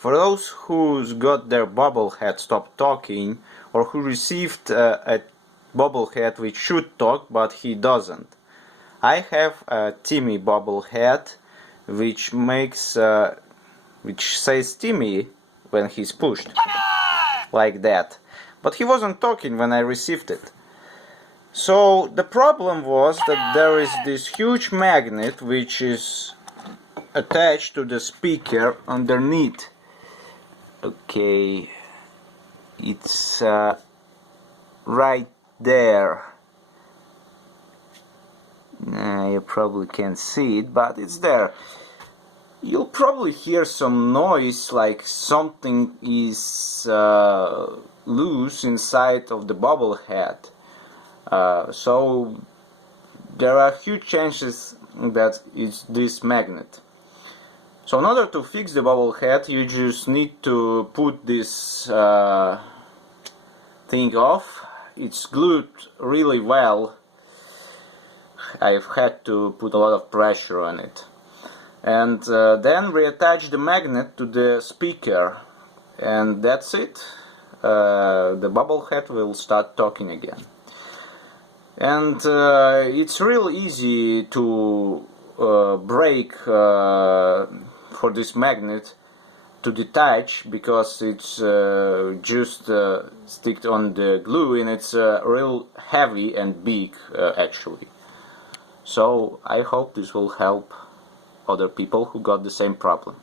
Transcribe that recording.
For those who's got their bobblehead stopped talking, or who received a bobblehead which should talk but he doesn't, I have a Timmy bobblehead which says Timmy when he's pushed, like that. But he wasn't talking when I received it. So the problem was that there is this huge magnet which is attached to the speaker underneath. Okay, it's right there. You probably can't see it, but it's there. You'll probably hear some noise, like something is loose inside of the bobblehead. So there are huge chances that it's this magnet. So in order to fix the bobblehead, you just need to put this thing off. It's glued really well. I've had to put a lot of pressure on it. And then reattach the magnet to the speaker. And that's it. The bobblehead will start talking again. And it's real easy to break for this magnet to detach, because it's just sticked on the glue, and it's real heavy and big actually. So I hope this will help other people who got the same problem.